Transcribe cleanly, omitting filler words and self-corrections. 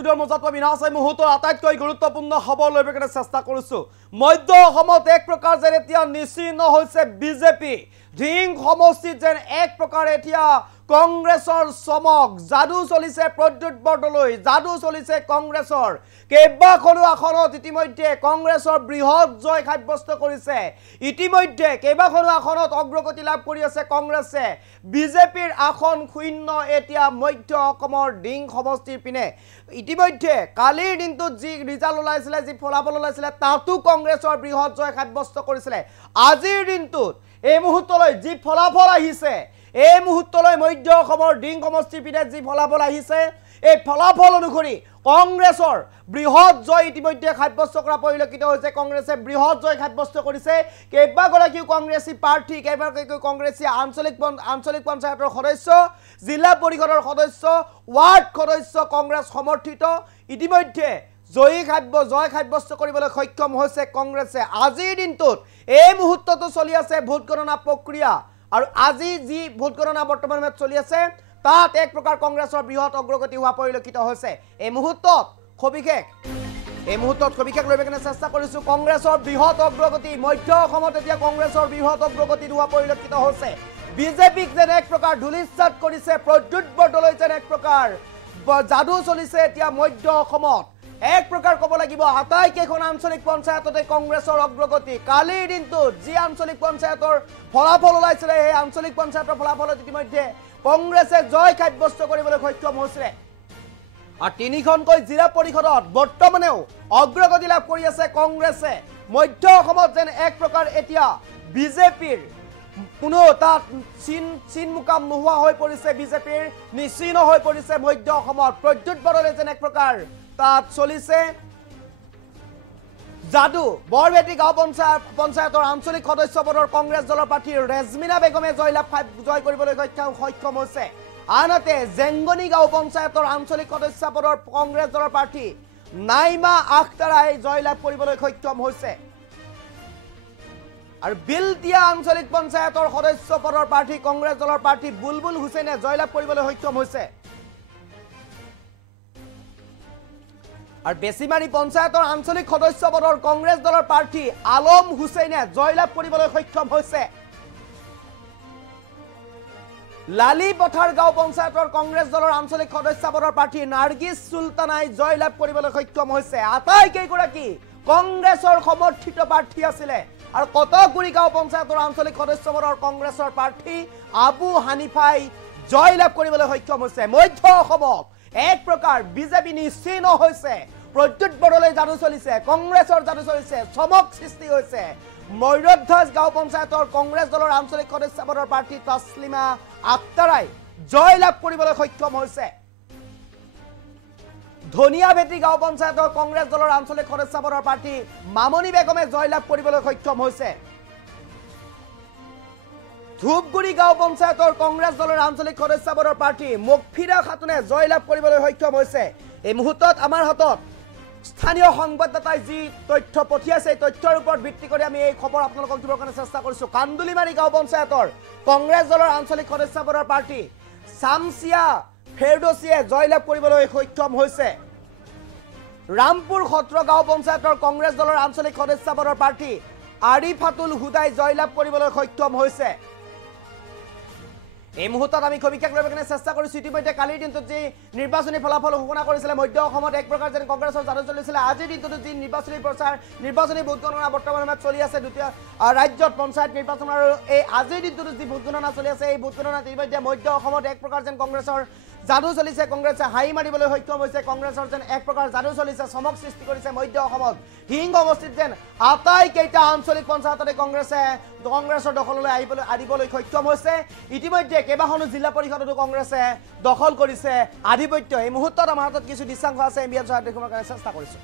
ষ্টুডিঅ'ৰ মাজত মই বিনাশ মুহূৰ্তৰ আটাইতকৈ গুৰুত্বপূৰ্ণ খবৰ লৈ পেলাই চেষ্টা কৰিছোঁ মধ্য অসমত এক প্ৰকাৰ যেন এতিয়া নিশ্চিহ্ন হৈছে বিজেপি ধিং সমষ্টিত যেন এক প্ৰকাৰ এতিয়া কংগ্ৰেছৰ চমক যাদু চলিছে প্ৰদ্যুৎ বৰদলৈ যাদু চলিছে কংগ্ৰেছৰ কেইবাখনো আসনত ইতিমধ্যে কংগ্ৰেছৰ বৃহৎ জয় সাব্যস্ত কৰিছে ইতিমধ্যে কেইবাখনো আসনত অগ্ৰগতি লাভ কৰি আছে কংগ্ৰেছে বিজেপিৰ আসন শূন্য এতিয়া মধ্য অসমৰ ধিং সমষ্টিৰ পিনে ইতিমধ্যে কালিৰ দিনটোত যি ৰিজাল্ট ওলাইছিলে যি ফলাফল ওলাইছিলে তাতো কংগ্ৰেছৰ বৃহৎ জয় সাব্যস্ত কৰিছিলে আজিৰ দিনটোত এই মুহূৰ্তলৈ যি ফলাফল আহিছে এই মুহূৰ্তলৈ মধ্য অসমৰ ধিং সমষ্টিৰ পিনে যি ফলাফল আহিছে এই ফলাফল অনুসৰি কংগ্ৰেছৰ বৃহৎ জয় ইতিমধ্যে সাব্যস্ত কৰা পৰিলক্ষিত হৈছে কংগ্ৰেছে বৃহৎ জয় সাব্যস্ত কৰিছে কেইবাগৰাকীও কংগ্ৰেছী প্ৰাৰ্থী কেইবাগৰাকীও কংগ্ৰেছী আঞ্চলিক পঞ্চায়তৰ সদস্য জিলা পৰিষদৰ সদস্য ৱাৰ্ড সদস্য কংগ্ৰেছ সমৰ্থিত ইতিমধ্যে জয় সাব্যস্ত কৰিবলৈ সক্ষম হৈছে কংগ্ৰেছে আজিৰ দিনটোত এই মুহূৰ্তটো চলি আছে ভোট গণনা প্ৰক্ৰিয়া আৰু আজি যি ভোট গণনা বৰ্তমানত চলি আছে তাত এক প্ৰকাৰ কংগ্ৰেছৰ বৃহৎ অগ্ৰগতি হোৱা পৰিলক্ষিত হৈছে এই মুহূৰ্তত সবিশেষ লৈ পেলাই চেষ্টা কৰিছোঁ কংগ্ৰেছৰ বৃহৎ অগ্ৰগতি মধ্য অসমত এতিয়া কংগ্ৰেছৰ বৃহৎ অগ্ৰগতি হোৱা পৰিলক্ষিত হৈছে বিজেপিক যেন এক প্ৰকাৰ ধূলিসাৎ কৰিছে প্ৰদ্যুৎ বৰদলৈ যেন এক প্ৰকাৰ যাদু চলিছে এতিয়া মধ্য অসমত এক প্ৰকাৰ ক'ব লাগিব আটাইকেইখন আঞ্চলিক পঞ্চায়ততে কংগ্ৰেছৰ অগ্ৰগতি কালিৰ দিনটোত যি আঞ্চলিক পঞ্চায়তৰ ফলাফল ওলাইছিলে সেই আঞ্চলিক পঞ্চায়তৰ ফলাফলত ইতিমধ্যে কংগ্ৰেছে জয় সাব্যস্ত কৰিবলৈ সক্ষম হৈছে আৰু তিনিখনকৈ জিলা পৰিষদত বৰ্তমানেও অগ্ৰগতি লাভ কৰি আছে কংগ্ৰেছে মধ্য অসমত যেন এক প্ৰকাৰ এতিয়া বিজেপিৰ কোনো তাত চিন মুকাম নোহোৱা হৈ পৰিছে বিজেপিৰ নিশ্চিহ্ন হৈ পৰিছে মধ্য অসমত প্ৰদ্যুৎ বৰদলৈ যেন এক প্ৰকাৰ তাত চলিছে যাদু বৰবেটি গাঁও পঞ্চায়তৰ আঞ্চলিক সদস্য পদৰ কংগ্ৰেছ দলৰ প্ৰাৰ্থী ৰেজমিনা বেগমে জয় কৰিবলৈ সক্ষম হৈছে আনহাতে জেংগনি গাঁও পঞ্চায়তৰ আঞ্চলিক সদস্য পদৰ কংগ্ৰেছ দলৰ প্ৰাৰ্থী নাইমা আখতাৰাই জয় লাভ কৰিবলৈ সক্ষম হৈছে আৰু বিলটিয়া আঞ্চলিক পঞ্চায়তৰ সদস্য পদৰ প্ৰাৰ্থী কংগ্ৰেছ দলৰ প্ৰাৰ্থী বুলবুল হুছেইনে জয় লাভ কৰিবলৈ সক্ষম হৈছে আৰু বেছিমাৰী পঞ্চায়তৰ আঞ্চলিক সদস্য পদৰ কংগ্ৰেছ দলৰ প্ৰাৰ্থী আলম হুছেইনে জয় লাভ কৰিবলৈ সক্ষম হৈছে লালি পথাৰ গাঁও পঞ্চায়তৰ কংগ্ৰেছ দলৰ আঞ্চলিক সদস্য পদৰ প্ৰাৰ্থী নাৰ্গিছ সুলতানাই জয় লাভ কৰিবলৈ সক্ষম হৈছে আটাইকেইগৰাকী কংগ্ৰেছৰ সমৰ্থিত প্ৰাৰ্থী আছিলে আৰু কটকগুৰি গাঁও পঞ্চায়তৰ আঞ্চলিক সদস্য পদৰ কংগ্ৰেছৰ প্ৰাৰ্থী আবু হানিফাই জয় লাভ কৰিবলৈ সক্ষম হৈছে মধ্য অসমত এক প্ৰকাৰ বিজেপি নিশ্চিহ্ন হৈছে প্ৰদ্যুৎ বৰদলৈ যাদু চলিছে কংগ্ৰেছৰ যাদু চলিছে চমক সৃষ্টি হৈছে ময়ূৰধ্বজ গাঁও পঞ্চায়তৰ কংগ্ৰেছ দলৰ আঞ্চলিক সদস্য পদৰ প্ৰাৰ্থী তছলিমা আখতাৰাই জয় লাভ কৰিবলৈ সক্ষম হৈছে ধনিয়াভেটি গাঁও পঞ্চায়তৰ কংগ্ৰেছ দলৰ আঞ্চলিক সদস্য পদৰ প্ৰাৰ্থী মামনি বেগমে জয় লাভ কৰিবলৈ সক্ষম হৈছে ধূপগুৰি গাঁও পঞ্চায়তৰ কংগ্ৰেছ দলৰ আঞ্চলিক সদস্য পদৰ প্ৰাৰ্থী মুকফিৰা খাতুনে জয় লাভ কৰিবলৈ সক্ষম হৈছে এই মুহূৰ্তত আমাৰ হাতত স্থানীয় সংবাদদাতাই যি তথ্য পঠিয়াইছে এই তথ্যৰ ওপৰত ভিত্তি কৰি আমি এই খবৰ আপোনালোকক দিবৰ কাৰণে চেষ্টা কৰিছোঁ কান্দুলিমাৰী গাঁও পঞ্চায়তৰ কংগ্ৰেছ দলৰ আঞ্চলিক সদস্য পদৰ প্ৰাৰ্থী শামছিয়া ফেৰদৌছিয়ে জয় লাভ কৰিবলৈ সক্ষম হৈছে ৰামপুৰ সত্ৰ গাঁও পঞ্চায়তৰ কংগ্ৰেছ দলৰ আঞ্চলিক সদস্য পদৰ প্ৰাৰ্থী আৰিফাতুল হুদাই জয় লাভ কৰিবলৈ সক্ষম হৈছে এই মুহূৰ্তত আমি সবিশেষ লৈ পেলাই চেষ্টা কৰিছোঁ ইতিমধ্যে কালিৰ দিনটোত যি নিৰ্বাচনী ফলাফল ঘোষণা কৰিছিলে মধ্য অসমত এক প্ৰকাৰ যেন কংগ্ৰেছৰ যাদু চলিছিলে আজিৰ দিনটোত যি নিৰ্বাচনী ভোট গণনা বৰ্তমান সময়ত চলি আছে দ্বিতীয় ৰাজ্যত পঞ্চায়ত নিৰ্বাচন আৰু এই আজিৰ দিনটোত যি ভোট গণনা চলি আছে এই ভোট গণনাত ইতিমধ্যে মধ্য অসমত এক প্ৰকাৰ যেন কংগ্ৰেছৰ যাদু চলিছে কংগ্ৰেছে হাঁহি মাৰিবলৈ সক্ষম হৈছে কংগ্ৰেছৰ যেন এক প্ৰকাৰ যাদু চলিছে চমক সৃষ্টি কৰিছে মধ্য অসমত ধিং সমষ্টিত যেন আটাইকেইটা আঞ্চলিক পঞ্চায়ততে কংগ্ৰেছৰ দখললৈ আনিবলৈ সক্ষম হৈছে ইতিমধ্যে কেইবাখনো জিলা পৰিষদতো কংগ্ৰেছে দখল কৰিছে আধিপত্য এই মুহূৰ্তত আমাৰ হাতত কিছু দৃশ্যাংশ আছে এম বি এম চাই দেখুৱাৰ কাৰণে চেষ্টা কৰিছোঁ